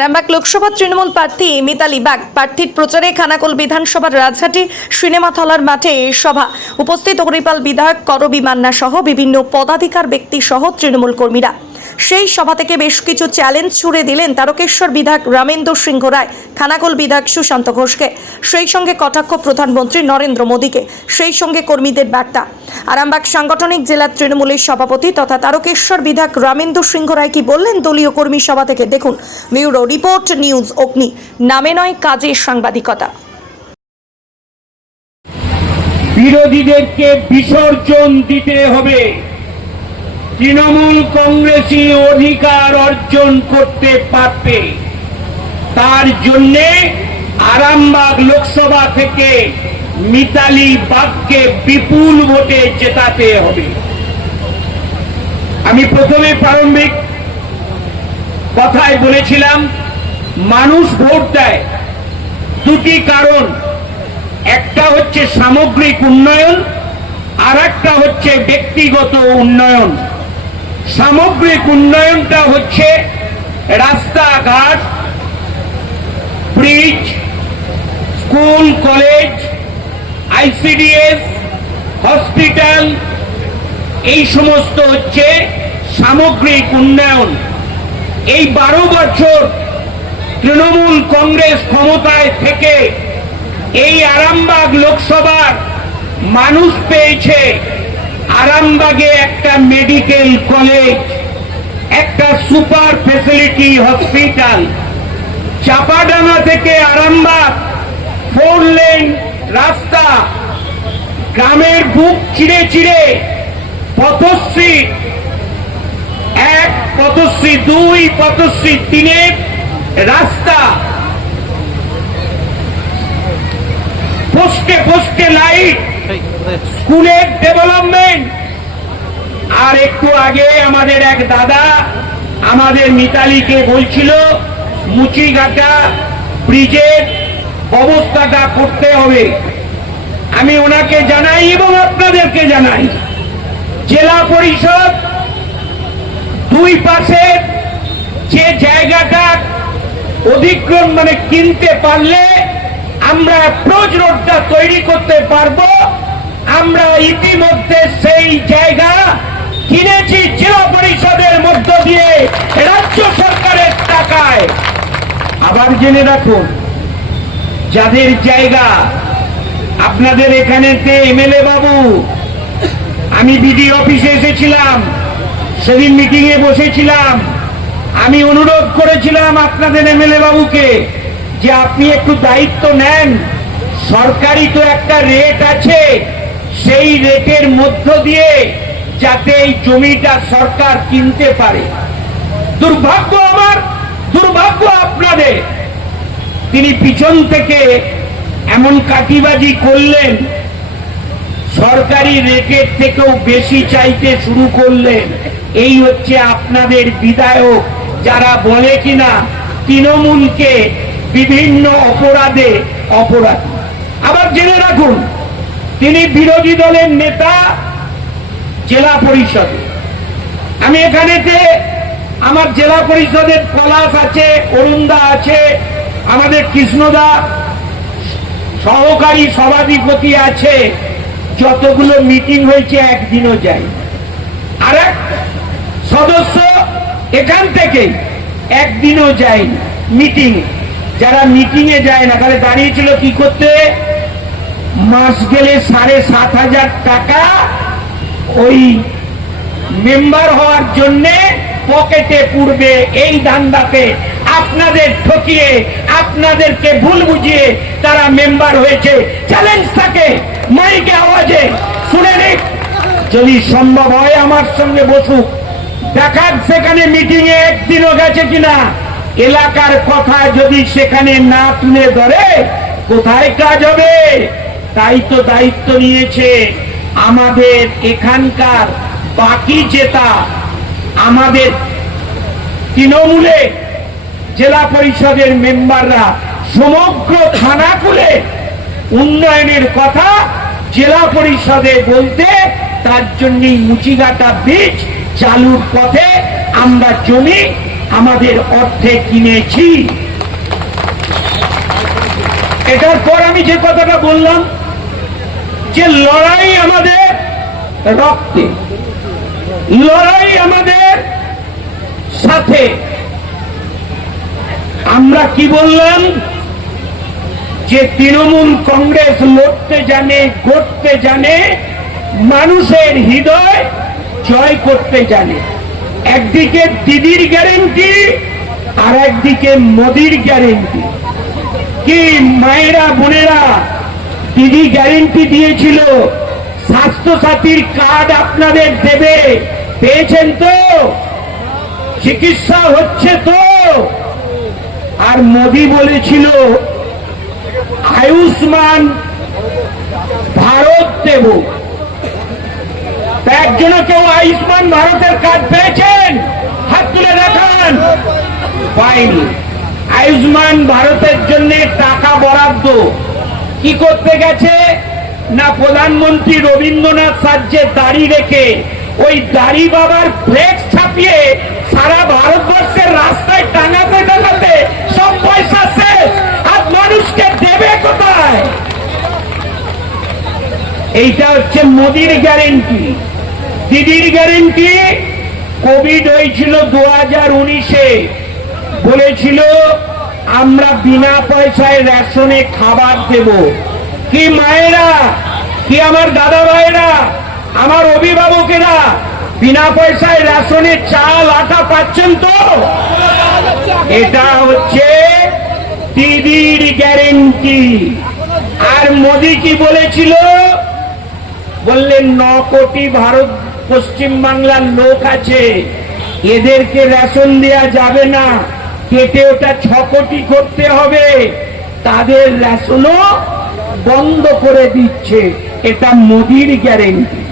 আরামবাগ লোকসভা তৃণমূল প্রার্থী মিতালি বাগ প্রার্থীর প্রচারে খানাকুল বিধানসভার রাজহাটি সিনেমাথলার মাঠে সভা। উপস্থিত হরিপাল বিধায়ক করবি মান্না সহ বিভিন্ন পদাধিকার ব্যক্তি সহ তৃণমূল কর্মীরা। সেই সভা থেকে বেশ কিছু চ্যালেঞ্জ ছুড়ে দিলেন তারকেশ্বর বিধায়ক রামেন্দ্র সিংহ রায় খানাকুল বিধায়ক সুশান্ত ঘোষকে, সেই সঙ্গে কটাক্ষ প্রধানমন্ত্রী নরেন্দ্র মোদীকে, সেই সঙ্গে কর্মীদের বার্তা। আরামবাগ সাংগঠনিক জেলা তৃণমূলের সভাপতি তথা তারকেশ্বর বিধায়ক রামেন্দ্র সিংহ রায় কি বললেন? দলীয় কর্মী সভা থেকে দেখুন ব্যুরো রিপোর্ট, নিউজ অগ্নি, নামে নয় কাজে সাংবাদিকতা। বিরোধীদেরকে বিসর্জন দিতে হবে। তৃণমূল কংগ্রেসই অধিকার অর্জন করতে পারবে। তার জন্যে আরামবাগ লোকসভা থেকে মিতালি বাগকে বিপুল ভোটে জেতাতে হবে। আমি প্রথমে প্রারম্ভিক কথায় বলেছিলাম, মানুষ ভোট দেয়। দুটি কারণ। একটা হচ্ছে সামগ্রিক উন্নয়ন আর একটা হচ্ছে ব্যক্তিগত উন্নয়ন। সামগ্রিক উন্নয়নটা হচ্ছে রাস্তাঘাট, bridge, school, college, ICDS, hospital, এই সমস্ত হচ্ছে সামগ্রিক উন্নয়ন। এই বারো বছর তৃণমূল কংগ্রেস ক্ষমতায় থেকে এই আরামবাগ লোকসভার মানুষ পেয়েছে। আরামবাগে একটা মেডিকেল কলেজ একটা সুপার ফেসিলিটি হসপিটাল চাপাডাঙ্গা থেকে আরামবাগ ফোর লেন রাস্তা গ্রামের বুক চিড়ে চিড়ে পথশ্রী এক পথশ্রী দুই পথশ্রী তিনের রাস্তা। পোস্টে পোস্টে লাইট স্কুলের ডেভেলপমেন্ট আর একটু আগে আমাদের এক দাদা আমাদের মিতালিকে বলছিল মুচিঘাটা ব্রিজের ব্যবস্থাটা করতে হবে। আমি ওনাকে জানাই এবং আপনাদেরকে জানাই, জেলা পরিষদ দুই পাশে যে জায়গাটা অধিক্রম মানে কিনতে পারলে আমরা অ্যাপ্রোচ রোডটা তৈরি করতে পারব, আমরা ইতিমধ্যে সেই জায়গা কিনেছি জেলা পরিষদের মধ্য দিয়ে রাজ্য সরকারের টাকায়। আবার জেনে রাখুন, যাদের জায়গা আপনাদের এখানেতে এমএলএ বাবু, আমি বিডি অফিসে এসেছিলাম, সেদিন মিটিং এ বসেছিলাম। আমি অনুরোধ করেছিলাম আপনাদের এমএলএ বাবুকে যে আপনি একটু দায়িত্ব নেন। সরকারি তো একটা রেট আছে, সেই রেটের মধ্য দিয়ে যাতে এই জমিটা সরকার কিনতে পারে। দুর্ভাগ্য আমার, দুর্ভাগ্য আপনাদের। তিনি পিছন থেকে এমন কাটিবাজি করলেন, সরকারি রেটের থেকেও বেশি চাইতে শুরু করলেন। এই হচ্ছে আপনাদের বিধায়ক, যারা বলে কিনা, তৃণমূলকে বিভিন্ন অপরাধে অপরাধ। আবার জেনে রাখুন, তিনি বিরোধী দলের নেতা জেলা পরিষদে। আমি এখানেতে আমার জেলা পরিষদের পলাশ আছে, অরুণদা আছে, আমাদের কৃষ্ণদা সহকারী সভাধিপতি আছে। যতগুলো মিটিং হয়েছে, একদিনও যাই আর এক সদস্য এখান থেকে একদিনও যাই মিটিং। যারা মিটিং এ যায় না, তাহলে দাঁড়িয়েছিল কি করতে? মাস গেলে সাড়ে সাত হাজার টাকা ওই মেম্বার হওয়ার জন্য পকেটে পুড়বে এই দান্দাতে আপনাদের ঠকিয়ে, আপনাদেরকে ভুল বুঝিয়ে তারা মেম্বার হয়েছে। চ্যালেঞ্জ থাকে, মাইকে আওয়াজে। শুনে নিক যদি সম্ভব হয় আমার সঙ্গে বসুক। দেখার সেখানে মিটিং এ একদিনও গেছে কিনা। এলাকার কথা যদি সেখানে না তুলে ধরে, কোথায় কাজ হবে? তাই তো দায়িত্ব নিয়েছে। আমাদের এখানকার বাকি জেতা আমাদের তৃণমূলে জেলা পরিষদের মেম্বাররা সমগ্র থানা খুলে উন্নয়নের কথা জেলা পরিষদে বলতে, তার জন্যই মুচিঘাটা বীজ চালুর পথে আমরা জমি আমাদের অর্থে কিনেছি। এটার পর আমি যে কথাটা বললাম যে লড়াই আমাদের রক্তে, লড়াই আমাদের সাথে। আমরা কি বললাম? যে তৃণমূল কংগ্রেস লড়তে জানে, গড়তে জানে, মানুষের হৃদয় জয় করতে জানে। একদিকে দিদির গ্যারেন্টি আর একদিকে মোদির গ্যারেন্টি। কি মায়েরা, বোনেরা দিদি গ্যারেন্টি দিয়েছিল স্বাস্থ্য সাথীর কার্ড আপনাদের দেবে। পেয়েছেন তো? চিকিৎসা হচ্ছে তো? আর মোদি বলেছিল, আয়ুষ্মান ভারত দেব। একজন কেউ আয়ুষ্মান ভারতের কার্ড পেয়েছেন? হাত তুলে দেখান। পাইনি। আয়ুষ্মান ভারতের জন্য টাকা বরাদ্দ। কি করতে গেছে? না প্রধানমন্ত্রী রবীন্দ্রনাথ সাজ্যে দাড়ি রেখে ওই দাড়ি বাবার ফ্লেক্স ছাপিয়ে সারা ভারতবর্ষের রাস্তায় টাঙাতে টাঙাতে সব পয়সা শেষ। আর মানুষকে দেবে কোথায়? এইটা হচ্ছে মোদির গ্যারেন্টি দিদির গ্যারেন্টি কোভিড হয়েছিল দু হাজার উনিশে। বলেছিল আমরা বিনা পয়সায় রেশনে খাবার দেব। কি মায়েরা, কি আমার দাদা ভাইরা আমার অভিভাবকেরা বিনা পয়সায় রেশনে চাল, আটা পাচ্ছেন তো? এটা হচ্ছে দিদির গ্যারেন্টি। আর মোদি কি বলেছিল, বললেন, ন কোটি ভারত পশ্চিম বাংলার লোক আছে, এদেরকে রেশন দেয়া যাবে না। কেটে ওটা ছ কোটি করতে হবে। তাদের রেশনও বন্ধ করে দিচ্ছে। এটা মোদির গ্যারেন্টি।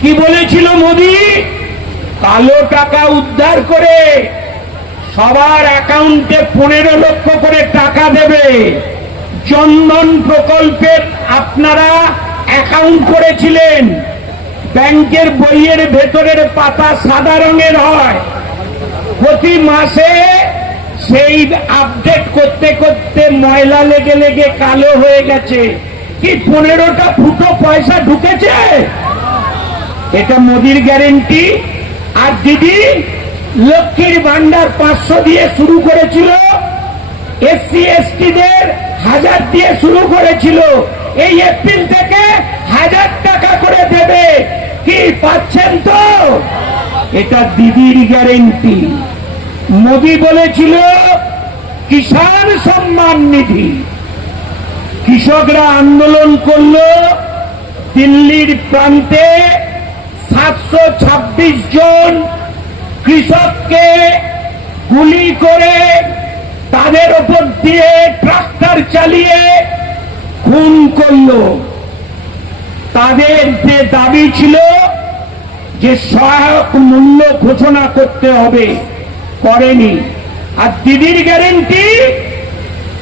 কি বলেছিল মোদি? কালো টাকা উদ্ধার করে সবার অ্যাকাউন্টে পনেরো লক্ষ করে টাকা দেবে। জনধন প্রকল্পের আপনারা অ্যাকাউন্ট করেছিলেন। ব্যাংকের বইয়ের ভেতরের পাতা সাদা রঙের হয়। প্রতি মাসে সেই আপডেট করতে করতে ময়লা লেগে লেগে কালো হয়ে গেছে। কি পনেরোটা ফুটো পয়সা ঢুকেছে? এটা মোদির গ্যারেন্টি আর দিদি, লক্ষ্মীর ভান্ডার পাঁচশো দিয়ে শুরু করেছিল। এসসি, এসটিদের হাজার দিয়ে শুরু করেছিল। এই এপ্রিল থেকে হাজার টাকা করে দেবে। কি পাচ্ছেন তো? এটা দিদির গ্যারেন্টি মোদি বলেছিল, কিষাণ সম্মান নিধি। কৃষকরা আন্দোলন করল, দিল্লির প্রান্তে সাতশো ছাব্বিশ জন কৃষককে গুলি করে তাদের ওপর দিয়ে ট্রাক্টর চালিয়ে খুন করল। তাদের যে দাবি ছিল যে সহায়ক মূল্য ঘোষণা করতে হবে করেনি। আর দিদির গ্যারেন্টি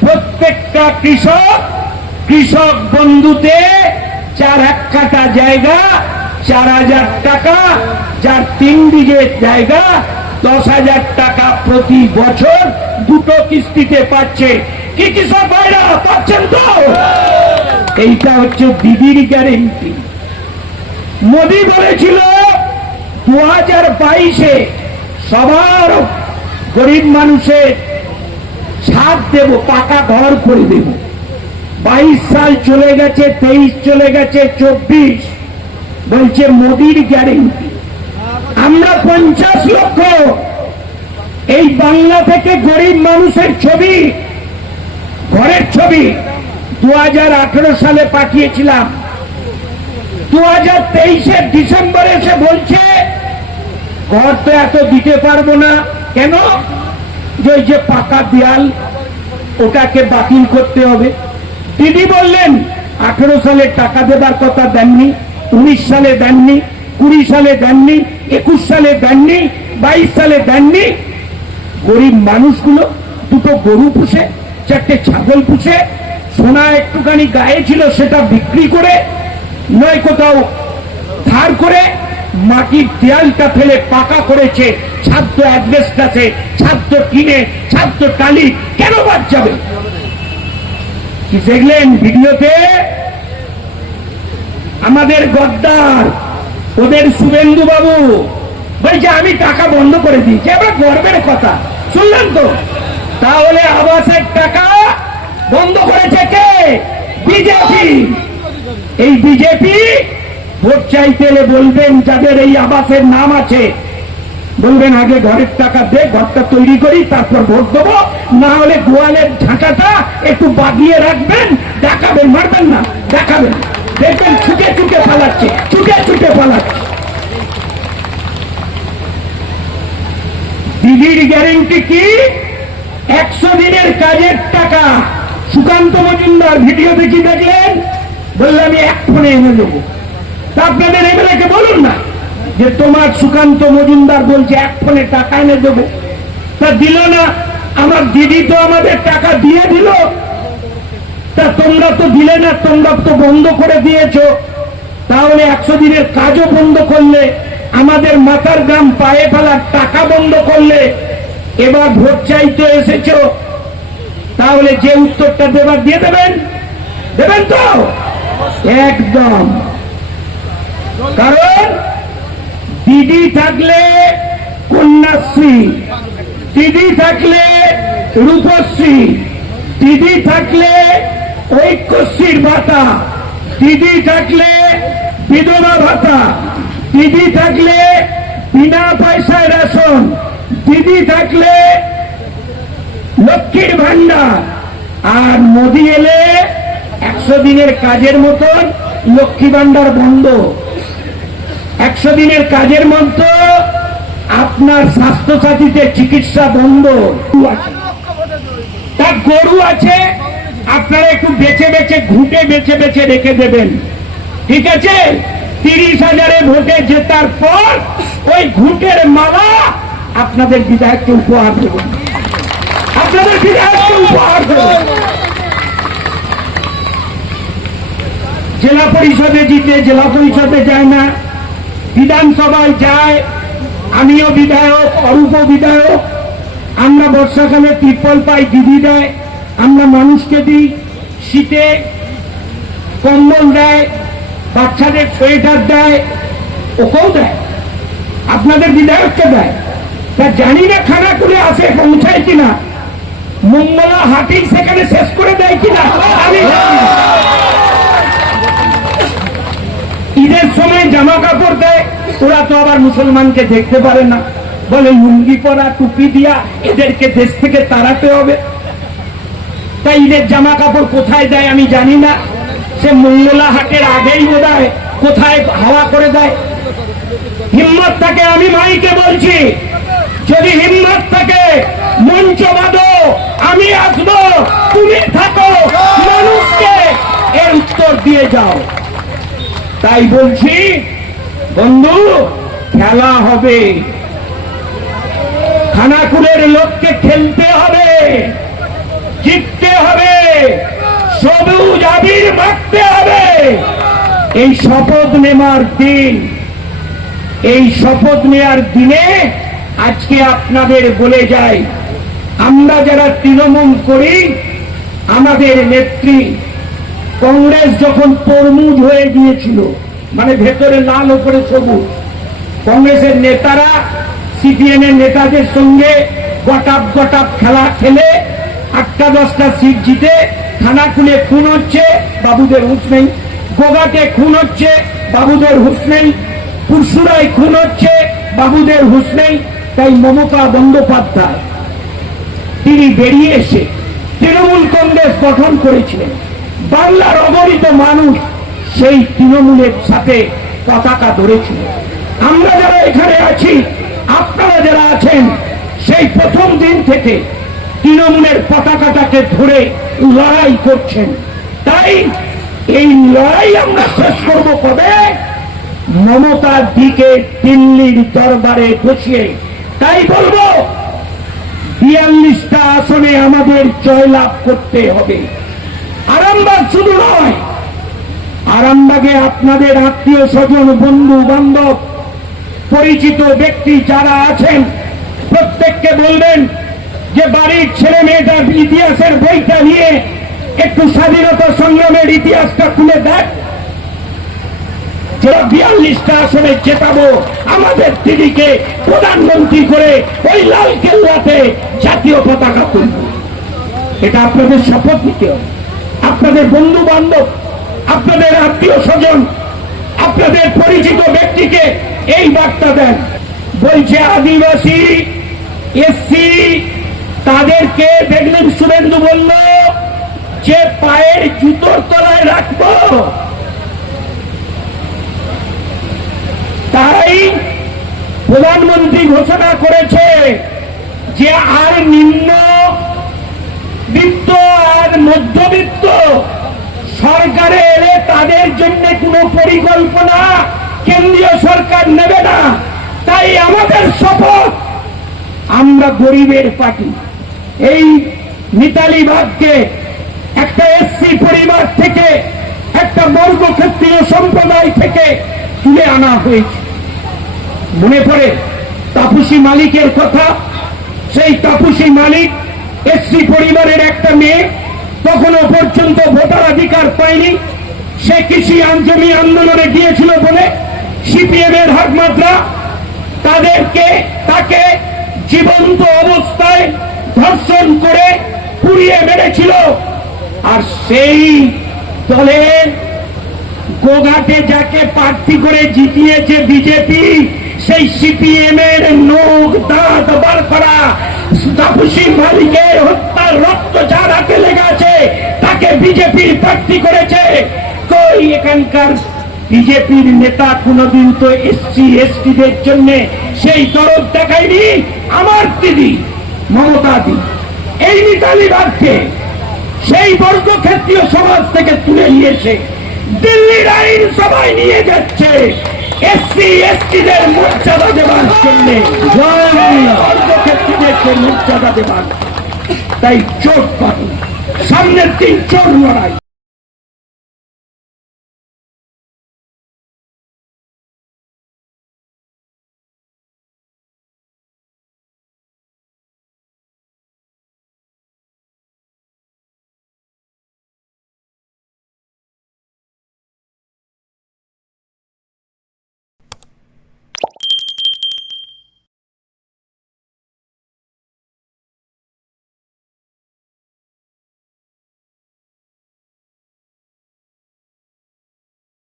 প্রত্যেকটা কৃষক কৃষক বন্ধুতে চার এক কাটা জায়গা, চার হাজার টাকা, যার তিন বিঘে জায়গা, দশ হাজার টাকা প্রতি বছর দুটো কিস্তিতে পাচ্ছে। কি কৃষক ভাইরা, পাচ্ছেন তো? এইটা হচ্ছে দিদির গ্যারেন্টি মোদি বলেছিল, দু হাজার বাইশে সবার গরিব মানুষের ছাদ দেব, পাকা ঘর করে দেব। বাইশ সাল চলে গেছে, তেইশ চলে গেছে, চব্বিশ। বলছে, মোদির গ্যারেন্টি আমরা পঞ্চাশ লক্ষ। এই বাংলা থেকে গরিব মানুষের ছবি, ঘরের ছবি দু হাজার আঠেরো সালে পাঠিয়েছিলাম। দু হাজার তেইশের ডিসেম্বরে এসে বলছে, ঘর তো এত দিতে পারব না। কেন? যে যে পাকা দেয়াল, ওটাকে বাতিল করতে হবে। দিদি বললেন, আঠেরো সালে টাকা দেবার কথা দেননি, উনিশ সালে দেননি, কুড়ি সালে দেননি, একুশ সালে দেননি, বাইশ সালে দেননি। গরিব মানুষগুলো দুটো গরু পুষে, চারটে ছাগল পুষে, সোনা একটুখানি গায়ে ছিল, সেটা বিক্রি করে, নয় কোথাও ধার করে মাটির দেয়ালটা ফেলে পাকা করেছে। ছাত্র অ্যাড্রেস আছে, ছাত্র কিনে, ছাত্র টালি কেন বাদ যাবে? কি দেখলেন ভিডিওতে? আমাদের গদ্দার, ওদের শুভেন্দু বাবু। বলছে, আমি টাকা বন্ধ করে দিয়েছি। এবার গর্বের কথা। শুনলেন তো? তাহলে আবাসের টাকা বন্ধ করেছে কে? বিজেপি। এই বিজেপি ভোট চাইতে এলে বলবেন, যাদের এই আবাসের নাম আছে, বলবেন, আগে ঘরের টাকা দে, ঘরটা তৈরি করি, তারপর ভোট দেবো। না হলে গোয়ালের ঝাঁটাটা একটু বাগিয়ে রাখবেন, দেখাবেন, মারবেন না, দেখাবেন। দেখবেন ছুটে ছুটে পালাচ্ছে, ছুটে ছুটে পালাচ্ছে। দিদির গ্যারেন্টি কি? একশো দিনের কাজের টাকা। সুকান্ত মজুমদার ভিডিও দেখি দেখলেন? বললে আমি এক ফোনে এনে দেবো। আপনাদের এমএলএকে বলুন না যে তোমার সুকান্ত মজুমদার বলছে, এক ফোনে টাকা এনে দেবো। তা দিল না, আমার দিদি তো আমাদের টাকা দিয়ে দিল। তা তোমরা তো দিলে না, তোমরা তো বন্ধ করে দিয়েছ। তাহলে একশো দিনের কাজও বন্ধ করলে, আমাদের মাথার গ্রাম পায়ে ফেলার টাকা বন্ধ করলে, এবার ভোট চাইতে এসেছ। তাহলে যে উত্তরটা দেবার, দিয়ে দেবেন? দেবেন তো? একদম। কারণ দিদি থাকলে কন্যাশ্রী, দিদি থাকলে রূপশ্রী, দিদি থাকলে ঐক্যশ্রীর ভাতা, দিদি থাকলে বিধবা ভাতা, দিদি থাকলে বিনা পয়সায় রেশন, দিদি থাকলে লক্ষ্মীর ভান্ডার আর মোদি এলে একশো দিনের কাজের মতন লক্ষ্মী ভান্ডার বন্ধ। একশো দিনের কাজের মতো আপনার স্বাস্থ্য সাথীতে চিকিৎসা বন্ধ। আছে। তার গরু আছে, আপনারা একটু বেছে বেছে, ঘুটে বেছে বেছে রেখে দেবেন। ঠিক আছে? তিরিশ হাজারে ভোটে জেতার পর ওই ঘুটের মালা আপনাদের বিধায়ককে উপহার দেবেন আপনাদের বিধায়ককে উপহার দেবেন জেলা পরিষদে জিতে, জেলা পরিষদে যায় না। বিধানসভায় যায়, আমিও বিধায়ক, অরূপ বিধায়ক। আমরা বর্ষাকালে ত্রিপল পাই দিদি দেয়, আমরা মানুষকে দিই, শীতে কম্বল দেয়, বাচ্চাদের সোয়েটার দেয়, ওকেও দেয়, আপনাদের বিধায়ককে দেয়। তা জানি না খানা করে আসে পৌঁছায় কিনা। মঙ্গলা হাতি সেখানে শেষ করে দেয় কিনা, আমি জানি না। ঈদের সময় জামা কাপড় দেয়, ওরা তো আবার মুসলমানকে দেখতে পারে না। বলে, লুঙ্গি পরা, টুপি দিয়া এদেরকে দেশ থেকে তাড়াতে হবে। তাই ঈদের জামা কাপড় কোথায় দেয় আমি জানি না। সে মঙ্গলা হাটের আগেই বোধ কোথায় হাওয়া করে দেয়। হিম্মত থাকে, আমি মাইকে বলছি, যদি হিম্মত থাকে, মঞ্চ বাঁধো, আমি আসব, তুমি থাকো, মানুষকে এর উত্তর দিয়ে যাও। তাই বলছি, বন্ধু, খেলা হবে। খানাকুলের লোককে খেলতে হবে, জিততে হবে, সবুজ আবির মাখতে হবে। এই শপথ নেওয়ার দিন, এই শপথ নেওয়ার দিনে আজকে আপনাদের বলে যাই, আমরা যারা তৃণমূল করি, আমাদের নেত্রী কংগ্রেস যখন তরমুজ হয়ে গিয়েছিল মানে ভেতরে লাল ওপরে সবুজ, কংগ্রেসের নেতারা সিপিএম এর নেতাদের সঙ্গে গটাপ গটাপ খেলা খেলে আটটা, দশটা সিট জিতে থানা খুলে খুন হচ্ছে, বাবুদের হুঁশ নেই। গোগাতে খুন হচ্ছে, বাবুদের হুঁশ নেই। পুরসুরায় খুন হচ্ছে, বাবুদের হুঁশ নেই। তাই মমতা বন্দ্যোপাধ্যায়, তিনি বেরিয়ে এসে তৃণমূল কংগ্রেস গঠন করেছিলেন। বাংলার অগণিত মানুষ সেই তৃণমূলের সাথে পতাকা ধরেছিল। আমরা যারা এখানে আছি, আপনারা যারা আছেন, সেই প্রথম দিন থেকে তৃণমূলের পতাকাটাকে ধরে লড়াই করছেন। তাই এই লড়াই আমরা শেষ করব কবে? মমতার দিকে দিল্লির দরবারে বসিয়ে। তাই বলব, বিয়াল্লিশটা আসনে আমাদের জয়লাভ করতে হবে। আরামবাগ শুধু নয়, আরামবাগে আপনাদের আত্মীয় স্বজন, বন্ধু বান্ধব, পরিচিত ব্যক্তি যারা আছেন, প্রত্যেককে বলবেন যে বাড়ির ছেলে মেয়েটার ইতিহাসের বইটা নিয়ে একটু স্বাধীনতা সংগ্রামের ইতিহাসটা খুলে দেখ। বিয়াল্লিশটা আসনে জেতাবো, আমাদের দিদিকে প্রধানমন্ত্রী করে ওই লাল কেল্লাতে জাতীয় পতাকা তুলব। এটা আপনাদের শপথ নিতে হবে। আপনাদের বন্ধু বান্ধব, আপনাদের আত্মীয় স্বজন, আপনাদের পরিচিত ব্যক্তিকে এই বার্তা দেন। বলছে আদিবাসী, এসসি, তাদেরকে দেখলেন শুভেন্দু বলল যে পায়ের জুতোর তলায় রাখব। তাই প্রধানমন্ত্রী ঘোষণা করেছে যে আর নিম্ন মধ্যবিত্ত সরকারে এলে তাদের জন্য কোনো পরিকল্পনা কেন্দ্রীয় সরকার নেবে না। তাই আমাদের শপথ, আমরা গরিবের পার্টি। এই মিতালি বাগকে একটা এসসি পরিবার থেকে, একটা বর্গক্ষেত্রীয় সম্প্রদায় থেকে তুলে আনা হয়েছে। মনে পড়ে তাপুসি মালিকের কথা? সেই তাপুসি মালিক এসসি পরিবারের একটা মেয়ে তখনও পর্যন্ত ভোটাধিকার পায়নি। সে কৃষি আঞ্জমি আন্দোলনে গিয়েছিল বলে সিপিএম এর হাত মাত্রা তাদেরকে, তাকে জীবন্ত অবস্থায় ধর্ষণ করে পুড়িয়ে মেরেছিল। আর সেই দলের গোঘাটে যাকে প্রার্থী করে জিতিয়েছে বিজেপি, সেই সিপিএম এর নোখ দাঁত বার করা মালিকের হত্যার বিজেপির প্রার্থী করেছে। কই এখানকার বিজেপির নেতা কোনদিন তো এসসি এসটিদের জন্য সেই দরদ দেখায়নি? আমার দিদি মমতা দি। এই মিতালি বাগকে সেই বর্গক্ষেত্রীয় সমাজ থেকে তুলে নিয়েছে দিল্লির আইন সবাই নিয়ে যাচ্ছে এসসি এসটিদের মর্যাদা দেওয়ার জন্য। বর্গক্ষেত্রীদেরকে মর্যাদা দেওয়ার তাই চোট পাবে। সামনের তিন চোর লড়াই